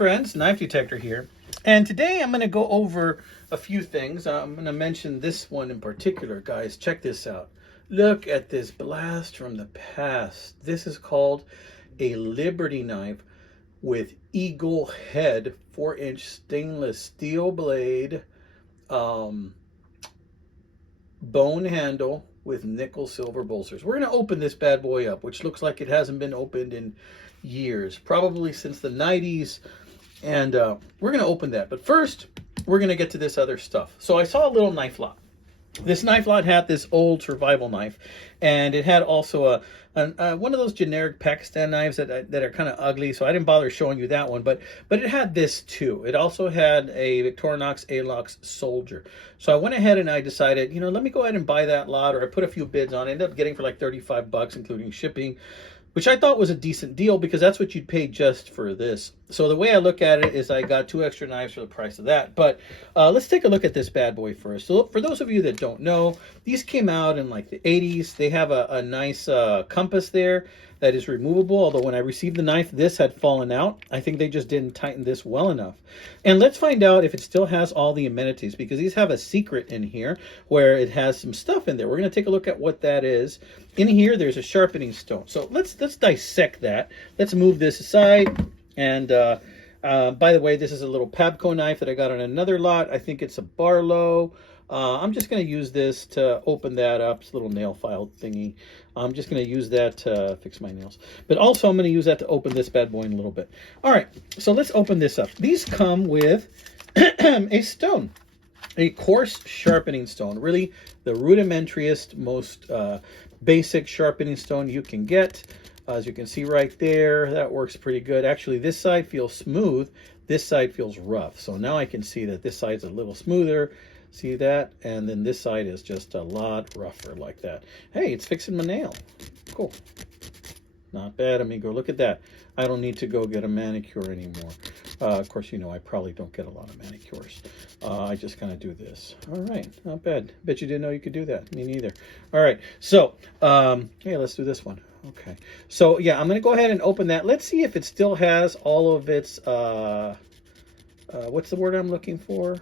friends, Knife Detector here, and today I'm going to go over a few things. I'm going to mention this one in particular, guys. Check this out. Look at this blast from the past. This is called a Liberty knife with eagle head, 4-inch stainless steel blade, bone handle with nickel silver bolsters. We're going to open this bad boy up, which looks like it hasn't been opened in years, probably since the 90s, and we're going to open that. But first, we're going to get to this other stuff. So I saw a little knife lot. This knife lot had this old survival knife, and it had also one of those generic Pakistan knives that are kind of ugly, so I didn't bother showing you that one, but it had this too. It also had a Victorinox A-Lox Soldier. So I went ahead and I decided, let me go ahead and buy that lot, or I put a few bids on it. I ended up getting for like 35 bucks, including shipping, which I thought was a decent deal because that's what you'd pay just for this. So the way I look at it is I got 2 extra knives for the price of that. But let's take a look at this bad boy first. So for those of you that don't know, these came out in like the 80s. They have a nice compass there that is removable. Although when I received the knife, this had fallen out. I think they just didn't tighten this well enough. And let's find out if it still has all the amenities, because these have a secret in here where it has some stuff in there. We're going to take a look at what that is. In here, there's a sharpening stone. So let's dissect that. Let's move this aside. And by the way, this is a little Pabco knife that I got on another lot. I think it's a Barlow. I'm just going to use this to open that up. It's a little nail file thingy. I'm just going to use that to fix my nails. But also I'm going to use that to open this bad boy in a little bit. All right, so let's open this up. These come with a stone, a coarse sharpening stone. Really the rudimentariest, most basic sharpening stone you can get. As you can see right there, that works pretty good. Actually, this side feels smooth. This side feels rough. So now I can see that this side's a little smoother. See that? And then this side is just a lot rougher like that. Hey, it's fixing my nail. Cool. Not bad, amigo. Look at that. I don't need to go get a manicure anymore. Of course, I probably don't get a lot of manicures. I just kind of do this. All right, not bad. Bet you didn't know you could do that. Me neither. All right, so, hey, let's do this one. Okay, so yeah, I'm going to go ahead and open that. Let's see if it still has all of its, what's the word I'm looking for?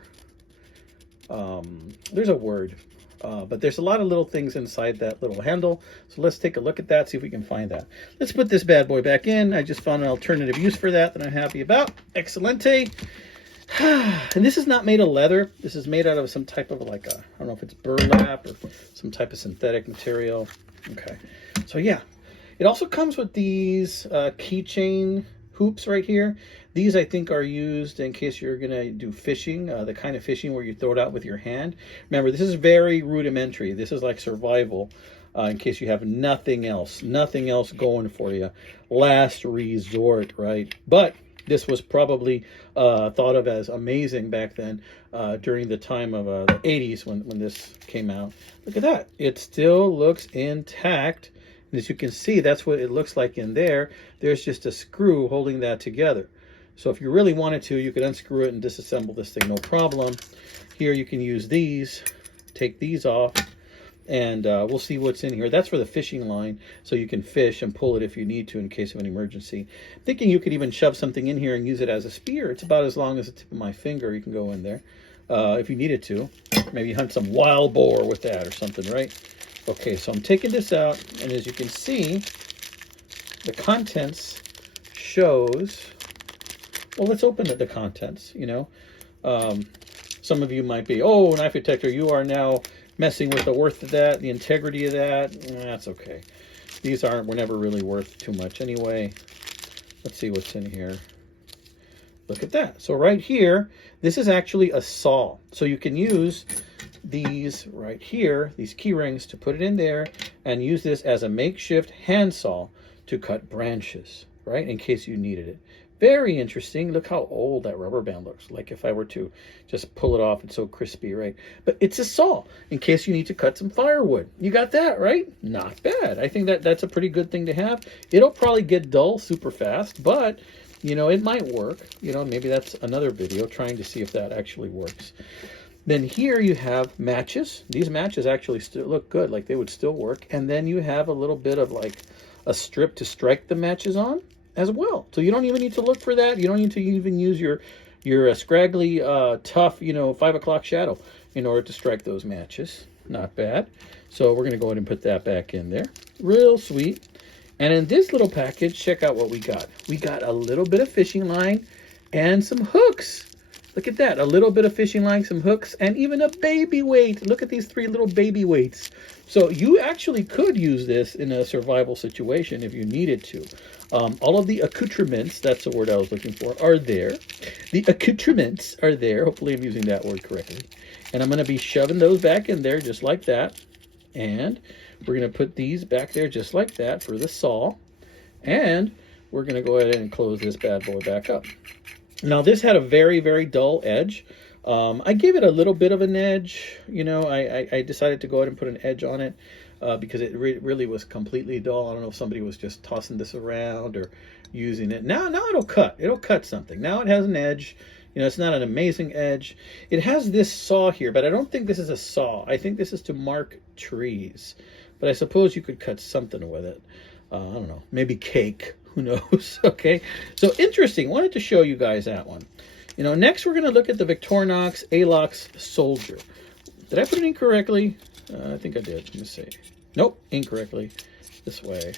There's a word, but there's a lot of little things inside that little handle. So let's take a look at that, see if we can find that. Let's put this bad boy back in. I just found an alternative use for that I'm happy about. Excelente. And this is not made of leather. This is made out of some type of I don't know if it's burlap or some type of synthetic material. Okay, so yeah. It also comes with these keychain hoops right here. These, I think, are used in case you're going to do fishing, the kind of fishing where you throw it out with your hand. Remember, this is very rudimentary. This is like survival in case you have nothing else going for you. Last resort, right? But this was probably thought of as amazing back then during the time of the 80s when this came out. Look at that. It still looks intact. And as you can see, that's what it looks like in there. There's just a screw holding that together. So if you really wanted to, you could unscrew it and disassemble this thing, no problem. Here you can use these, take these off, and we'll see what's in here. That's for the fishing line, so you can fish and pull it if you need to in case of an emergency. I'm thinking you could even shove something in here and use it as a spear. It's about as long as the tip of my finger. You can go in there if you needed to. Maybe hunt some wild boar with that or something, right? Okay, so I'm taking this out, and as you can see, the contents shows, well, let's open the contents, Some of you might be, oh, Knife Detector, you are now messing with the worth of that, the integrity of that. That's okay. These were never really worth too much anyway. Let's see what's in here. Look at that. So right here, this is actually a saw. So you can use these right here, these key rings, to put it in there and use this as a makeshift handsaw to cut branches, right, in case you needed it. Very interesting. Look how old that rubber band looks. Like if I were to just pull it off, it's so crispy, right? But it's a saw in case you need to cut some firewood. You got that, right? Not bad. I think that's a pretty good thing to have. It'll probably get dull super fast, but it might work. Maybe that's another video trying to see if that actually works. Then here you have matches. These matches actually still look good, like they would still work. And then you have a little bit of like a strip to strike the matches on. as well. So you don't even need to look for that. You don't need to even use your scraggly, tough, 5 o'clock shadow in order to strike those matches. Not bad. So we're going to go ahead and put that back in there. Real sweet. And in this little package, check out what we got. We got a little bit of fishing line and some hooks. Look at that. A little bit of fishing line, some hooks, and even a baby weight. Look at these 3 little baby weights. So you actually could use this in a survival situation if you needed to. All of the accoutrements, that's the word I was looking for, are there. The accoutrements are there. Hopefully I'm using that word correctly. And I'm going to be shoving those back in there just like that. And we're going to put these back there just like that for the saw. And we're going to go ahead and close this bad boy back up. Now, this had a very, very dull edge. I gave it a little bit of an edge. I decided to go ahead and put an edge on it because it really was completely dull. I don't know if somebody was just tossing this around or using it. Now it'll cut. It'll cut something. Now it has an edge. It's not an amazing edge. It has this saw here, but I don't think this is a saw. I think this is to mark trees. But I suppose you could cut something with it. I don't know. Maybe cake. Who knows? Okay. So interesting. Wanted to show you guys that one. Next we're going to look at the Victorinox Alox Soldier. Did I put it in correctly? I think I did. Let me see. Nope. Incorrectly. This way.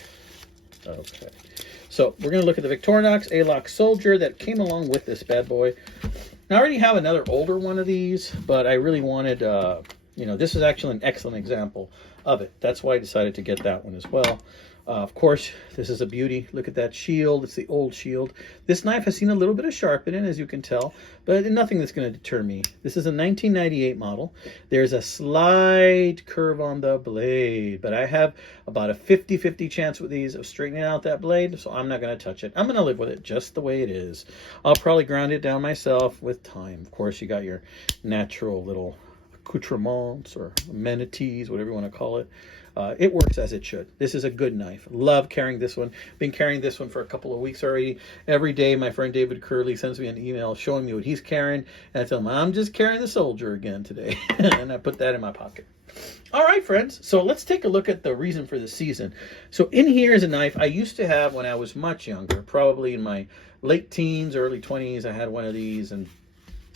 Okay. So we're going to look at the Victorinox Alox Soldier that came along with this bad boy. Now, I already have another older one of these, but I really wanted, this is actually an excellent example of it. That's why I decided to get that one as well. Of course, this is a beauty. Look at that shield. It's the old shield. This knife has seen a little bit of sharpening, as you can tell, but nothing that's going to deter me. This is a 1998 model. There's a slight curve on the blade, but I have about a 50-50 chance with these of straightening out that blade, so I'm not going to touch it. I'm going to live with it just the way it is. I'll probably ground it down myself with time. Of course, you got your natural little accoutrements or amenities, whatever you want to call it. It works as it should. This is a good knife. Love carrying this one. Been carrying this one for a couple of weeks already. Every day, my friend David Curley sends me an email showing me what he's carrying. And I tell him, I'm just carrying the Soldier again today. And I put that in my pocket. All right, friends. So let's take a look at the reason for the season. So in here is a knife I used to have when I was much younger, probably in my late teens, early 20s. I had one of these, and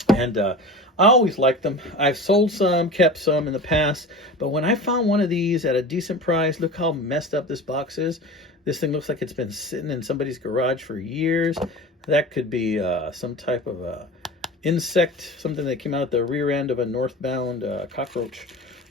I always liked them. I've sold some, kept some in the past, but when I found one of these at a decent price, look how messed up this box is. This thing looks like it's been sitting in somebody's garage for years. That could be some type of insect, something that came out the rear end of a northbound cockroach,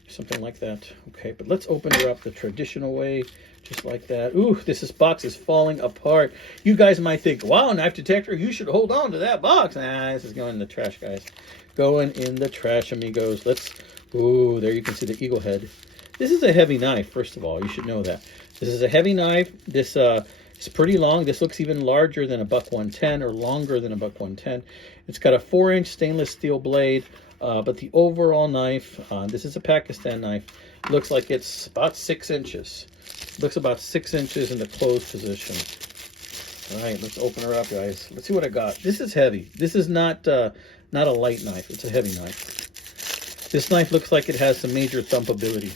something like that. Okay, but let's open her up the traditional way, just like that. Ooh, this box is falling apart. You guys might think, wow, knife detector, you should hold on to that box. Nah, this is going in the trash, guys. Going in the trash, amigos. Ooh, there you can see the eagle head. This is a heavy knife, first of all. You should know that. This is a heavy knife. This is pretty long. This looks even larger than a buck 110 or longer than a buck 110. It's got a 4-inch stainless steel blade, but the overall knife, this is a Pakistan knife, looks like it's about 6 inches. Looks about 6 inches in the closed position. All right, let's open her up, guys. Let's see what I got. This is heavy. This is not a light knife. It's a heavy knife. This knife looks like it has some major thumpability.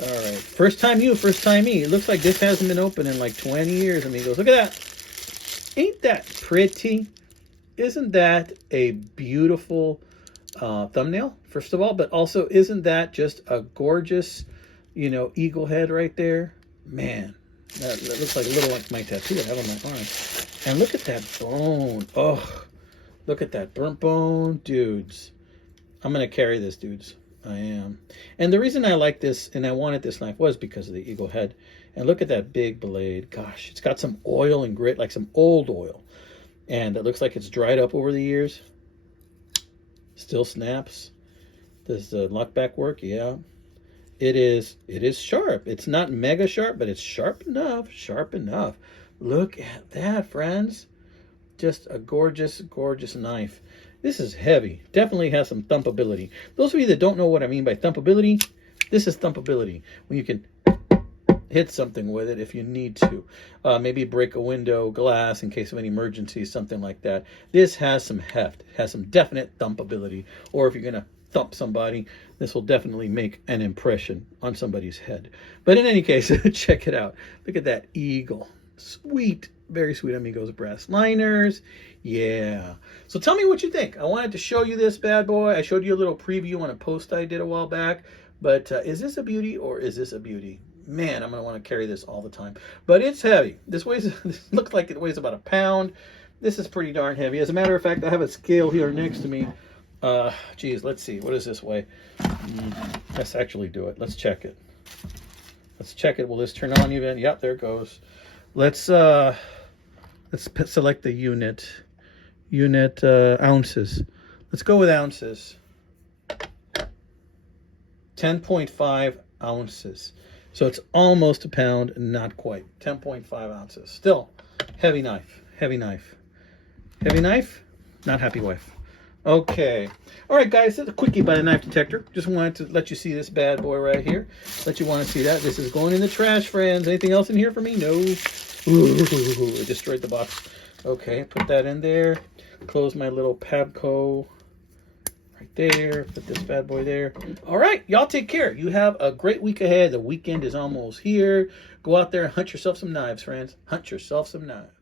All right, first time you, first time me. It looks like this hasn't been open in like 20 years, amigos. Look at that. Ain't that pretty? Isn't that a beautiful thumbnail, first of all? But also, isn't that just a gorgeous, eagle head right there? Man, that looks like a little like my tattoo I have on my arm. And look at that bone. Oh, look at that burnt bone. Dudes, I'm going to carry this, dudes. I am. And the reason I like this and I wanted this knife was because of the eagle head. And look at that big blade. Gosh, it's got some oil and grit, like some old oil. And it looks like it's dried up over the years. Still snaps. Does the lockback work? Yeah. It is sharp. It's not mega sharp, but it's sharp enough. Sharp enough. Look at that, friends. Just a gorgeous, gorgeous knife. This is heavy. Definitely has some thumpability. Those of you that don't know what I mean by thumpability, this is thumpability. When you can hit something with it if you need to. Maybe break a window, glass in case of any emergency, something like that. This has some heft. It has some definite thumpability. Or if you're going to thump somebody, this will definitely make an impression on somebody's head. But in any case, check it out. Look at that eagle. Sweet, very sweet Amigos brass liners. Yeah. So tell me what you think. I wanted to show you this bad boy. I showed you a little preview on a post I did a while back. But is this a beauty or is this a beauty? Man, I'm going to want to carry this all the time. But it's heavy. This looks like it weighs about a pound. This is pretty darn heavy. As a matter of fact, I have a scale here next to me. Geez, let's see. What does this weigh? Let's actually do it. Let's check it. Let's check it. Will this turn on even? Yep, there it goes. Let's select the unit ounces. Let's go with ounces. 10.5 ounces. So it's almost a pound, not quite. 10.5 ounces. Still, heavy knife. Heavy knife. Heavy knife, not happy wife. Okay. All right, guys, that's a quickie by the knife detector. Just wanted to let you see this bad boy right here. Let you want to see that. This is going in the trash, friends. Anything else in here for me? No. Ooh, I destroyed the box. Okay, put that in there. Close my little Pabco right there. Put this bad boy there. All right, y'all take care. You have a great week ahead. The weekend is almost here. Go out there and hunt yourself some knives, friends. Hunt yourself some knives.